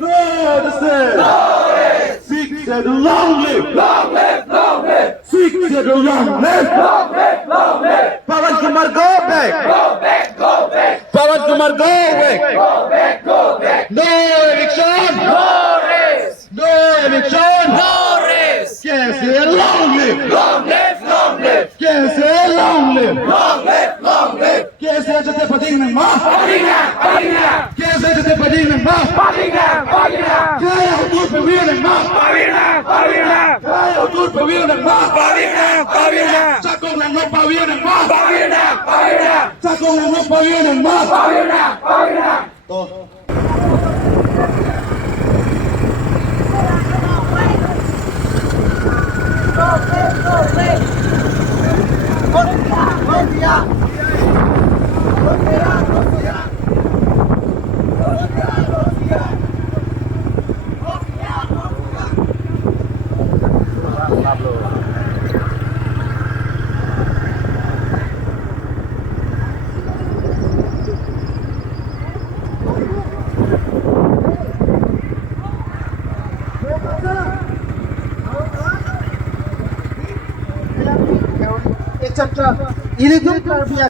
No distance. Sikh said long live. Sikh said long live. Pawan Kumar, go back. Pawan Kumar, go back. No eviction. No eviction. कैसे long live. कैसे long live. कैसे जते पति ने मां. कैसे जते पति ने मां. क्या हुजूर पे वीर ने मां. क्या हुजूर पे वीर ने मां. Cakong lang no pawir ng maं. Cakong lang no pawir ng maं. To. Etc. Illegal